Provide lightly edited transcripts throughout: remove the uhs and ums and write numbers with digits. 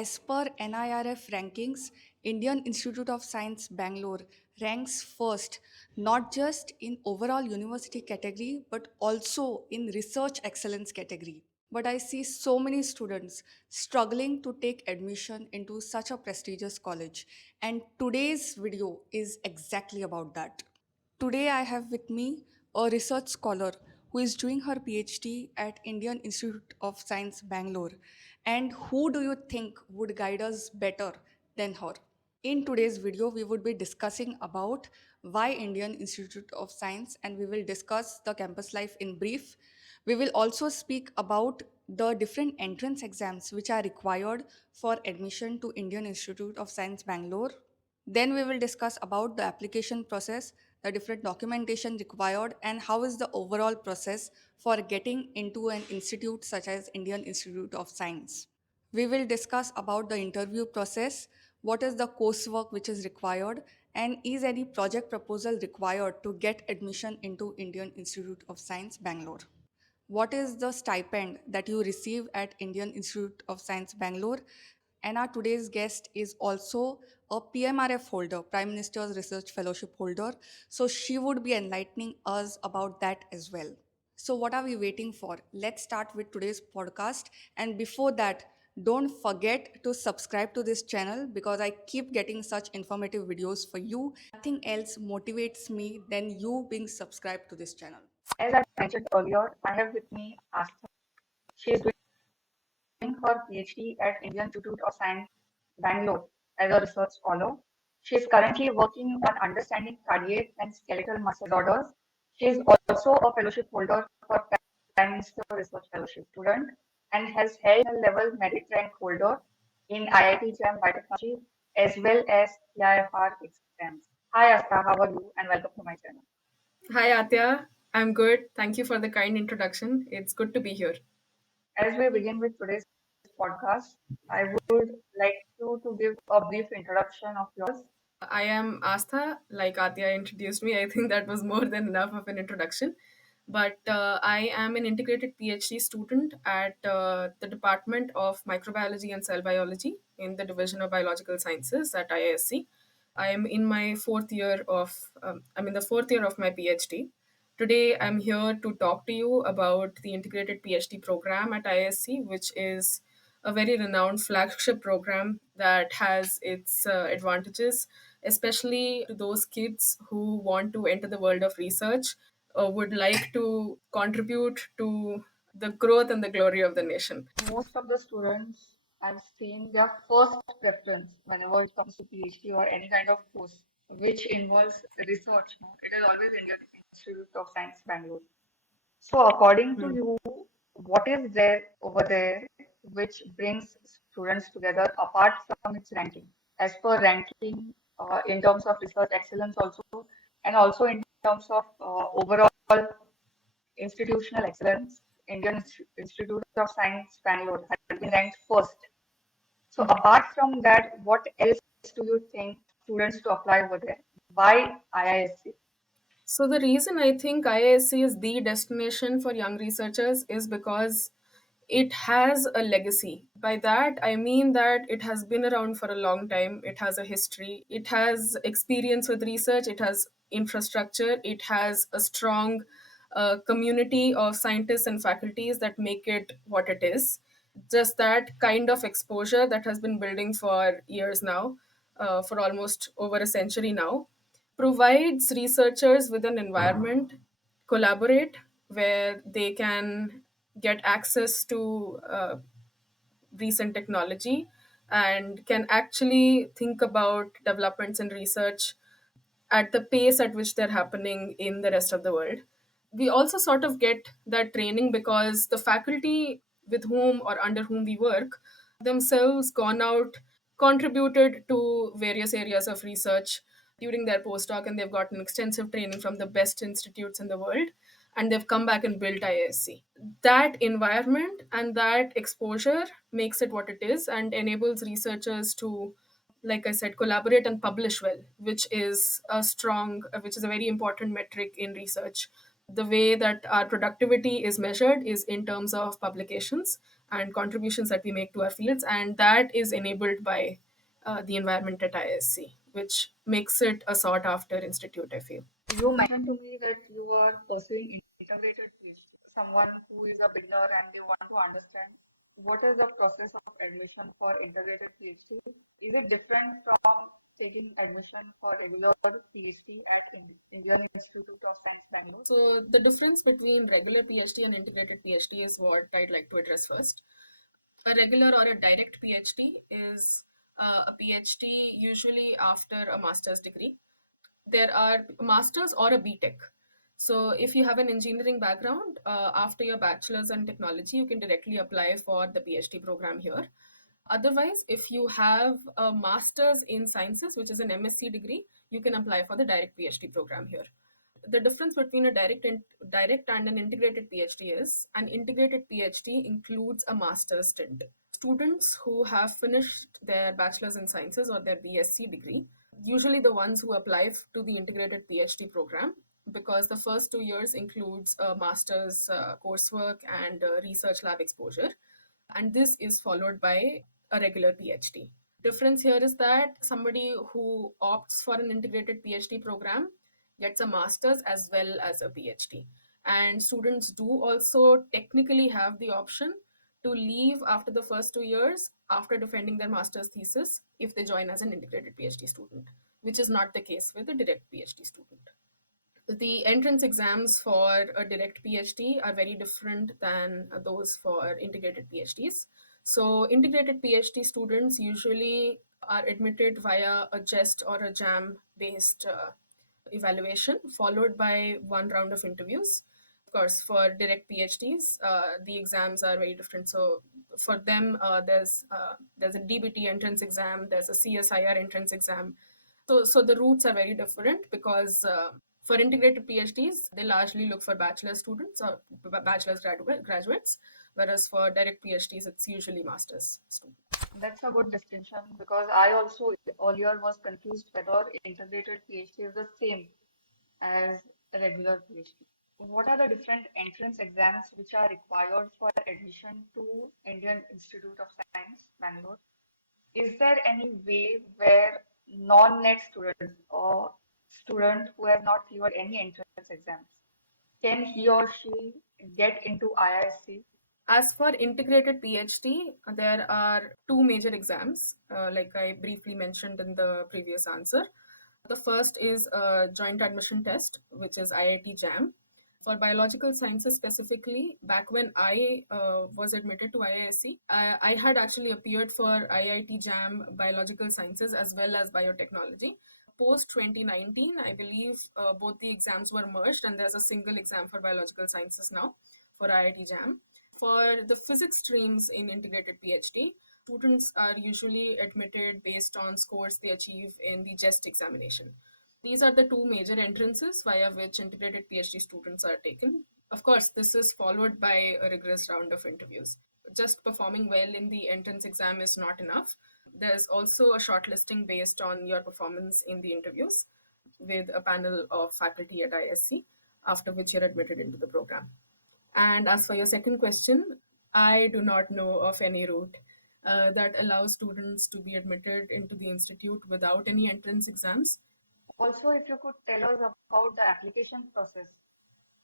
As per NIRF rankings, Indian Institute of Science Bangalore ranks first not just in overall university category but also in research excellence category. But I see so many students struggling to take admission into such a prestigious college, and today's video is exactly about that. Today, I have with me a research scholar who is doing her PhD at Indian Institute of Science, Bangalore. And who do you think would guide us better than her? In today's video, we would be discussing about why Indian Institute of Science, and we will discuss the campus life in brief. We will also speak about the different entrance exams which are required for admission to Indian Institute of Science, Bangalore. Then we will discuss about the application process, the different documentation required, and how is the overall process for getting into an institute such as Indian Institute of Science. We will discuss about the interview process, what is the coursework which is required, and is any project proposal required to get admission into Indian Institute of Science, Bangalore. What is the stipend that you receive at Indian Institute of Science, Bangalore? And our today's guest is also a PMRF holder, Prime Minister's Research Fellowship holder. So she would be enlightening us about that as well. So, what are we waiting for? Let's start with today's podcast. And before that, don't forget to subscribe to this channel because I keep getting such informative videos for you. Nothing else motivates me than you being subscribed to this channel. As I mentioned earlier, I have with me Astha. She is doing her PhD at Indian Institute of Science, Bangalore, as a research scholar. She is currently working on understanding cardiac and skeletal muscle disorders. She is also a fellowship holder for Prime Minister Research Fellowship student and has held a level merit rank holder in IIT JAM Biotechnology as well as TIFR exams. Hi Astha, how are you? And welcome to my channel. Hi, Atya. I'm good. Thank you for the kind introduction. It's good to be here. As we begin with today's podcast, I would like you to give a brief introduction of yours. I am Astha, like Atya introduced me. I think that was more than enough of an introduction. But I am an integrated PhD student at the Department of Microbiology and Cell Biology in the Division of Biological Sciences at IISc. I am in my I'm in the fourth year of my PhD. Today, I'm here to talk to you about the integrated PhD program at IISc, which is a very renowned flagship program that has its advantages, especially to those kids who want to enter the world of research, would like to contribute to the growth and the glory of the nation. Most of the students I've seen their first preference whenever it comes to PhD or any kind of course which involves research. No, it is always Indian Institute of Science, Bangalore. So, according to Hmm. you, what is there over there which brings students together apart from its ranking? As per ranking, in terms of research excellence, also, and also in terms of overall institutional excellence, Indian Institute of Science, Bangalore has been ranked first. So, apart from that, what else do you think students to apply over there? Why IISc? So, the reason I think IISc is the destination for young researchers is because it has a legacy. By that, I mean that it has been around for a long time. It has a history. It has experience with research. It has infrastructure. It has a strong community of scientists and faculties that make it what it is. Just that kind of exposure that has been building for years now, for almost over a century now, provides researchers with an environment, collaborate, where they can get access to recent technology and can actually think about developments in research at the pace at which they're happening in the rest of the world. We also sort of get that training because the faculty with whom or under whom we work themselves gone out, contributed to various areas of research during their postdoc, and they've gotten extensive training from the best institutes in the world, and they've come back and built IISc. That environment and that exposure makes it what it is and enables researchers to, like I said, collaborate and publish well, which is a very important metric in research. The way that our productivity is measured is in terms of publications, and contributions that we make to our fields, and that is enabled by the environment at IISc, which makes it a sought after institute, I feel. You mentioned to me that you are pursuing integrated PhD. Someone who is a beginner and they want to understand what is the process of admission for integrated PhD? Is it different from taking admission for regular PhD at Indian Institute of Science, Bangalore? So the difference between regular PhD and integrated PhD is what I'd like to address first. A regular or a direct PhD is a PhD usually after a master's degree. There are masters or a BTech. So if you have an engineering background, after your bachelor's in technology, you can directly apply for the PhD program here. Otherwise, if you have a master's in sciences, which is an MSc degree, you can apply for the direct PhD program here. The difference between a direct and an integrated PhD is an integrated PhD includes a master's stint. Students who have finished their bachelor's in sciences or their BSc degree, usually the ones who apply to the integrated PhD program, because the first 2 years includes a master's coursework and research lab exposure, and this is followed by a regular PhD. Difference here is that somebody who opts for an integrated PhD program gets a master's as well as a PhD. And students do also technically have the option to leave after the first 2 years after defending their master's thesis if they join as an integrated PhD student, which is not the case with a direct PhD student. The entrance exams for a direct PhD are very different than those for integrated PhDs. So, integrated PhD students usually are admitted via a JEST or a JAM based evaluation, followed by one round of interviews. Of course, for direct PhDs, the exams are very different. So, for them, there's a DBT entrance exam, there's a CSIR entrance exam. So the routes are very different because for integrated PhDs, they largely look for bachelor students or graduates, whereas for direct PhDs, it's usually master's students. That's a good distinction because I also earlier was confused whether integrated PhD is the same as a regular PhD. What are the different entrance exams which are required for admission to Indian Institute of Science, Bangalore? Is there any way where non-net students or student who has not cleared any entrance exams can he or she get into IISc? As for integrated PhD, there are two major exams, like I briefly mentioned in the previous answer. The first is a joint admission test, which is IIT JAM. For biological sciences specifically, back when I was admitted to IISc, I had actually appeared for IIT JAM biological sciences as well as biotechnology. Post 2019, I believe both the exams were merged, and there's a single exam for biological sciences now for IIT JAM. For the physics streams in integrated PhD, students are usually admitted based on scores they achieve in the JEST examination. These are the two major entrances via which integrated PhD students are taken. Of course, this is followed by a rigorous round of interviews. Just performing well in the entrance exam is not enough. There's also a shortlisting based on your performance in the interviews with a panel of faculty at ISC, after which you're admitted into the program. And as for your second question, I do not know of any route that allows students to be admitted into the institute without any entrance exams. Also, if you could tell us about the application process,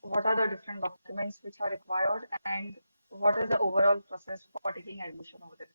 what are the different documents which are required and what is the overall process for taking admission over there?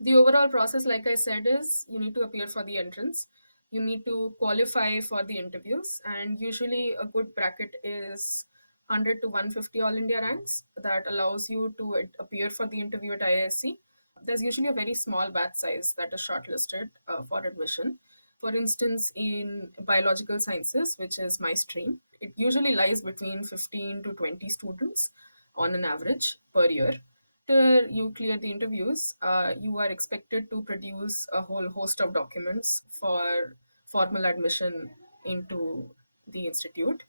The overall process, like I said, is you need to appear for the entrance, you need to qualify for the interviews, and usually a good bracket is 100 to 150 all India ranks that allows you to appear for the interview at IISc. There's usually a very small batch size that is shortlisted for admission. For instance, in biological sciences, which is my stream, it usually lies between 15 to 20 students on an average per year. After you clear the interviews, you are expected to produce a whole host of documents for formal admission into the institute.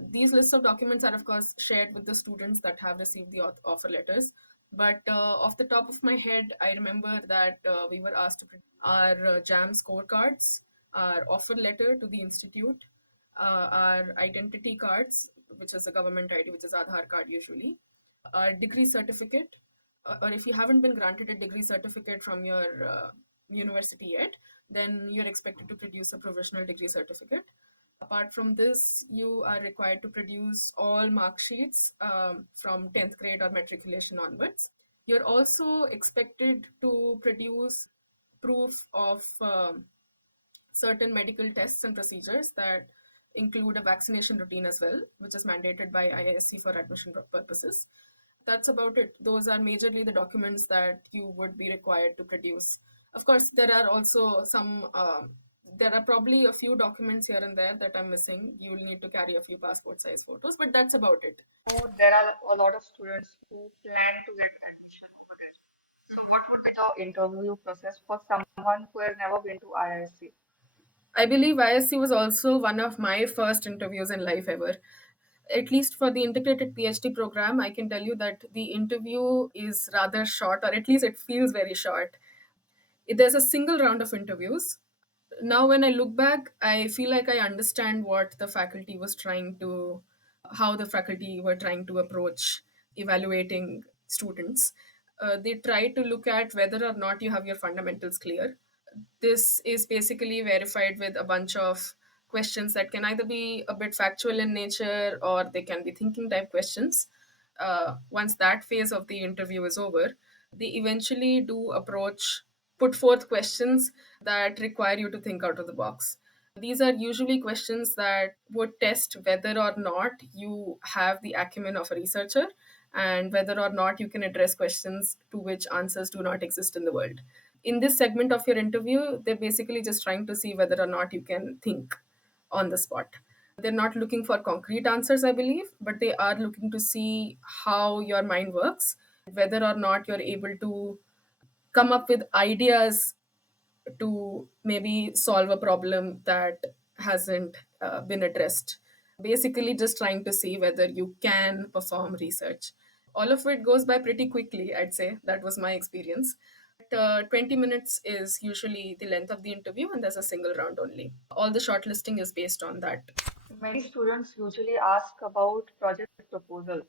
These lists of documents are, of course, shared with the students that have received the offer letters. But off the top of my head, I remember that we were asked to produce our JAM scorecards, our offer letter to the institute, our identity cards, which is a government ID, which is Aadhaar card usually, our degree certificate, or if you haven't been granted a degree certificate from your university yet, then you're expected to produce a provisional degree certificate. Apart from this, you are required to produce all mark sheets from 10th grade or matriculation onwards. You're also expected to produce proof of certain medical tests and procedures that include a vaccination routine as well, which is mandated by IISc for admission purposes. That's about it. Those are majorly the documents that you would be required to produce. Of course, there are also some, there are probably a few documents here and there that I'm missing. You will need to carry a few passport size photos, but that's about it. So there are a lot of students who plan to get admission over there. So what would be the interview process for someone who has never been to IISc? I believe ISC was also one of my first interviews in life ever. At least for the integrated PhD program, I can tell you that the interview is rather short, or at least it feels very short. There's a single round of interviews. Now, when I look back, I feel like I understand what the faculty was trying to, how the faculty were trying to approach evaluating students. They try to look at whether or not you have your fundamentals clear. This is basically verified with a bunch of questions that can either be a bit factual in nature or they can be thinking type questions. Once that phase of the interview is over, they eventually do put forth questions that require you to think out of the box. These are usually questions that would test whether or not you have the acumen of a researcher and whether or not you can address questions to which answers do not exist in the world. In this segment of your interview, they're basically just trying to see whether or not you can think on the spot. They're not looking for concrete answers, I believe, but they are looking to see how your mind works, whether or not you're able to come up with ideas to maybe solve a problem that hasn't been addressed. Basically, just trying to see whether you can perform research. All of it goes by pretty quickly, I'd say. That was my experience. 20 minutes is usually the length of the interview, and there's a single round only. All the shortlisting is based on that. Many students usually ask about project proposal.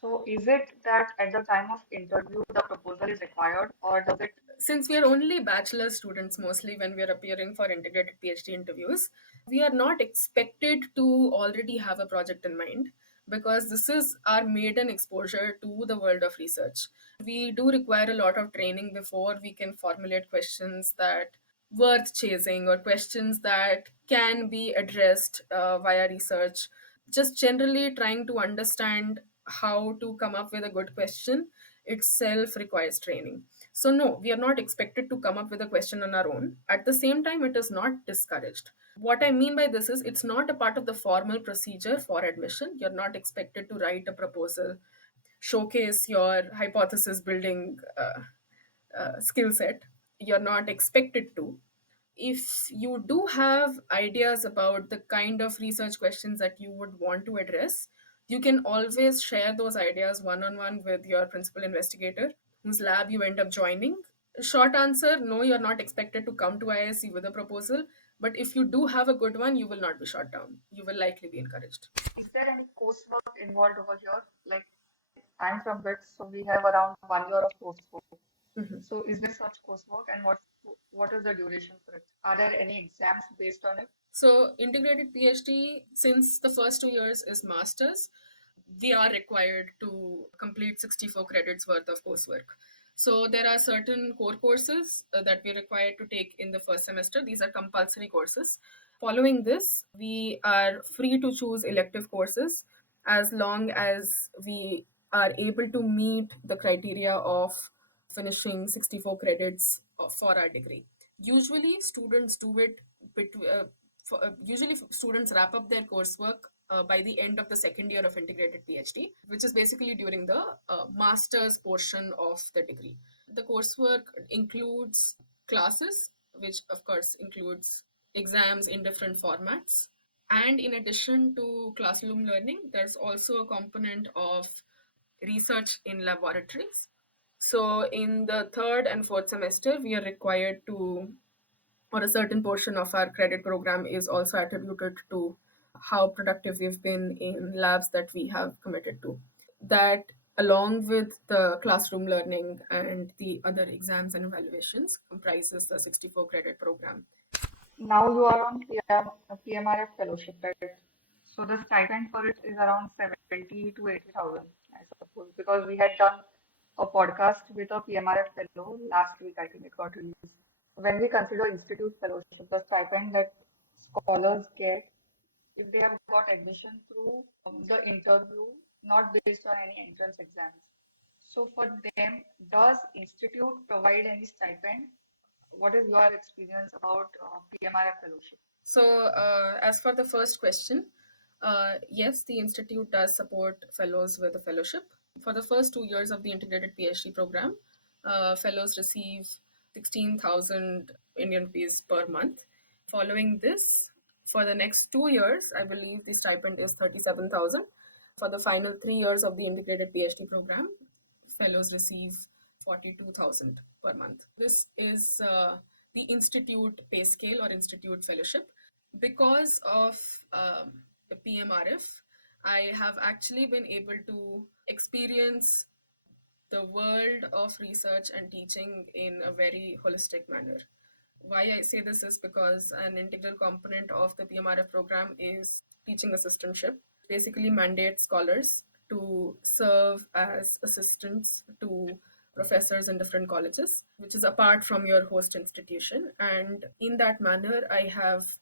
So is it that at the time of interview the proposal is required or does it? Since we are only bachelor students mostly when we are appearing for integrated PhD interviews, we are not expected to already have a project in mind because this is our maiden exposure to the world of research. We do require a lot of training before we can formulate questions that worth chasing or questions that can be addressed via research. Just generally trying to understand how to come up with a good question itself requires training. So, no, we are not expected to come up with a question on our own. At the same time, it is not discouraged. What I mean by this is it's not a part of the formal procedure for admission. You're not expected to write a proposal, showcase your hypothesis building skill set. You're not expected to. If you do have ideas about the kind of research questions that you would want to address, you can always share those ideas one on one with your principal investigator, whose lab you end up joining. Short answer, no, you're not expected to come to IISc with a proposal. But if you do have a good one, you will not be shot down. You will likely be encouraged. Is there any coursework involved over here? Like I'm from BITS, so we have around 1 year of coursework. So is there such coursework and what is the duration for it? Are there any exams based on it? So, integrated PhD, since the first 2 years is master's, we are required to complete 64 credits worth of coursework. So, there are certain core courses that we're required to take in the first semester. These are compulsory courses. Following this, we are free to choose elective courses as long as we are able to meet the criteria of finishing 64 credits for our degree. Usually, students do it usually students wrap up their coursework by the end of the second year of integrated PhD, which is basically during the master's portion of the degree. The coursework includes classes, which of course includes exams in different formats. And in addition to classroom learning, there's also a component of research in laboratories. So, in the third and fourth semester, we are required to, or a certain portion of our credit program is also attributed to how productive we've been in labs that we have committed to. That along with the classroom learning and the other exams and evaluations, comprises the 64 credit program. Now you are on PMRF fellowship, right? So the stipend for it is around 70 to 80,000, I suppose, because we had done a podcast with a PMRF fellow last week, I think it got released. When we consider institute fellowship, the stipend that scholars get if they have got admission through the interview, not based on any entrance exams. So for them, does institute provide any stipend? What is your experience about PMRF fellowship? So, as for the first question, yes, the Institute does support fellows with a fellowship. For the first 2 years of the integrated PhD program, fellows receive 16,000 Indian rupees per month. Following this, for the next 2 years, I believe the stipend is 37,000. For the final 3 years of the integrated PhD program, fellows receive 42,000 per month. This is the institute pay scale or institute fellowship. Because of the PMRF, I have actually been able to experience the world of research and teaching in a very holistic manner. Why I say this is because an integral component of the PMRF program is teaching assistantship. Basically, mandates scholars to serve as assistants to professors in different colleges, which is apart from your host institution. And in that manner, I have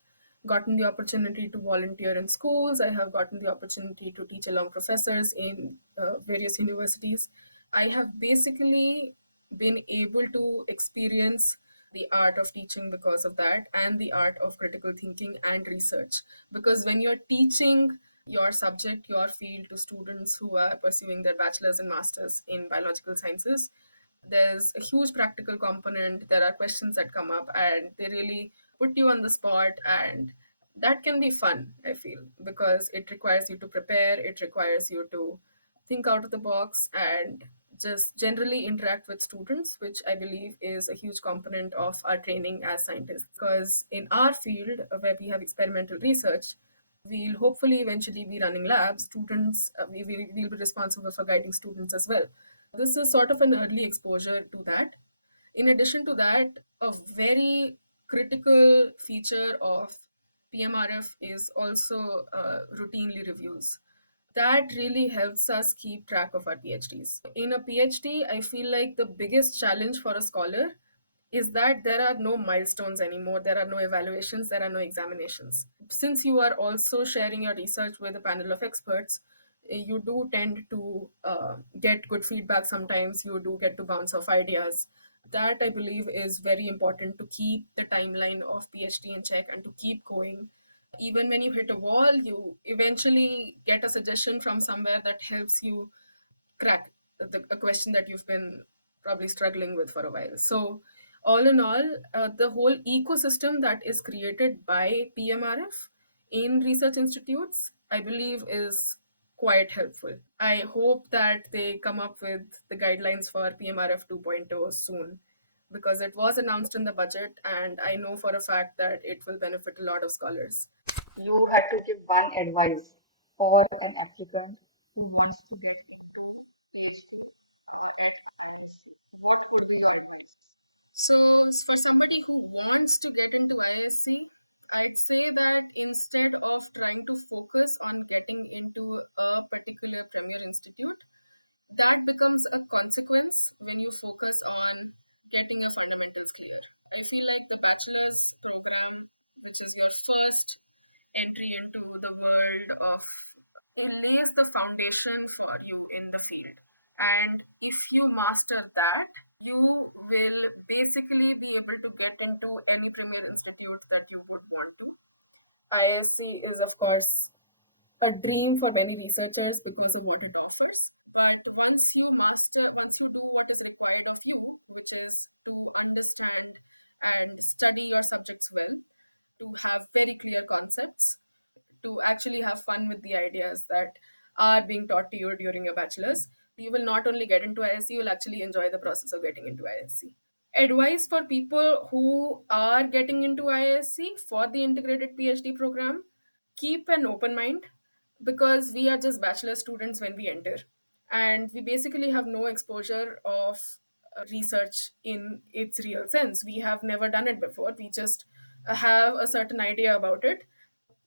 gotten the opportunity to volunteer in schools. I have gotten the opportunity to teach along professors in various universities. I have basically been able to experience the art of teaching because of that, and the art of critical thinking and research. Because when you're teaching your subject, your field to students who are pursuing their bachelor's and master's in biological sciences, there's a huge practical component. There are questions that come up and they really put you on the spot, and that can be fun, I feel, because it requires you to prepare, it requires you to think out of the box and just generally interact with students, which I believe is a huge component of our training as scientists. Because in our field, where we have experimental research, we'll hopefully eventually be running labs. Students, we'll be responsible for guiding students as well. This is sort of an early exposure to that. In addition to that, a very critical feature of PMRF is also routinely reviews. That really helps us keep track of our PhDs. In a PhD, I feel like the biggest challenge for a scholar is that there are no milestones anymore, there are no evaluations, there are no examinations. Since you are also sharing your research with a panel of experts, you do tend to get good feedback sometimes, you do get to bounce off ideas. That I believe is very important to keep the timeline of PhD in check and to keep going. Even when you hit a wall, you eventually get a suggestion from somewhere that helps you crack a question that you've been probably struggling with for a while. So, all in all, the whole ecosystem that is created by PMRF in research institutes, I believe, is quite helpful. I hope that they come up with the guidelines for PMRF 2.0 soon, because it was announced in the budget, and I know for a fact that it will benefit a lot of scholars. You had to give one advice for an applicant who wants to get into PhD at IISc. What would be your advice? So, for somebody who wants to get into IISc, I'd say that instead of trying to focus on getting into a particular premier institute, that becomes a consequence when you focus on getting your fundamentals clear. I feel like the bachelor's program, which is your first entry into the world of, it lays the foundation for you in the field. And if you master that, you will basically be able to get into any premier institute that you would want to. ISC is, of course, a dream for many researchers because of what it offers. But once you do what is required of you, which is to understand and study your subjects well, to have very clear concepts, to actually have fun with the ideas that are being taught to you during your bachelor's, you will not only get into ISC, you will actually enjoy the process of getting into ISC. Advice for people who are getting into IISc for the integrated PhD program: keep an open mind, because we are just bachelor students when we enter. and we basically have no exposure of research in its real sense. We have never done it before. We just have a certain idea about it,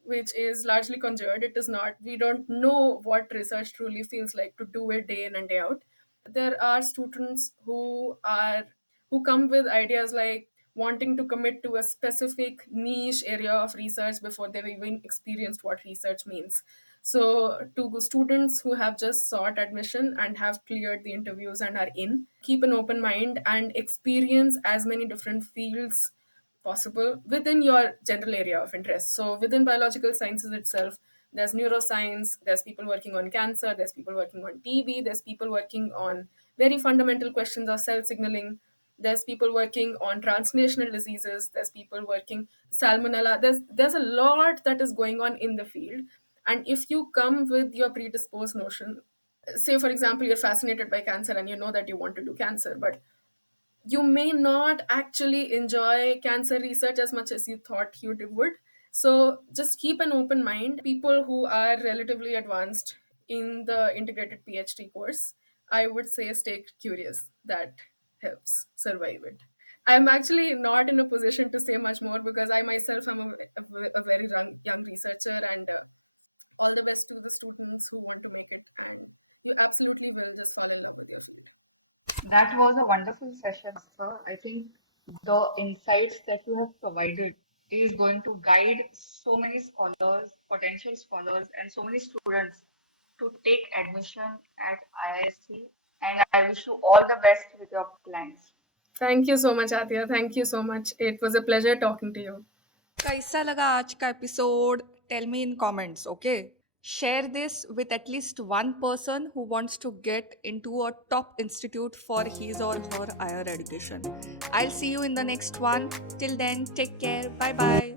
which is largely conjured. It is not, we don't know what research truly feels like to do it day in and day out. There are students who come with ideas like wanting to commit to a specific niche area of research before they've even experienced what research means. So to students who have just sought admission and have cleared the interviews and are in, keep an open mind and experience as many different fields possible within your general area of interest. So within biological sciences itself, there's neuroscience, there's people working on cancer, there's people working on TB, there's people working on very fundamental questions of cell signaling, there's people working on translational diseases, there's people working salmonella. There's a lot that is going on in the field. And if you come with your predisposed notion, say for example you're fascinated by cancer and you know that you want to do cancer, but you may not actually enjoy cancer research as much as you thought you would. So just keep an open mind. People who are relatively advanced in the integrated PhD course, I would say stay curious. That helps survive it. I'm actually not in a position to say much more because I myself am a very young researcher, and all the best to the students who want to make it. And you absolutely will just fall in love with your field. That was a wonderful session, Astha. I think the insights that you have provided is going to guide so many scholars, potential scholars, and so many students to take admission at IISc. And I wish you all the best with your plans. Thank you so much, Atia. Thank you so much. It was a pleasure talking to you. कैसा लगा आज का episode? Tell me in comments, okay? Share this with at least one person who wants to get into a top institute for his or her higher education. I'll see you in the next one. Till then, take care. Bye bye.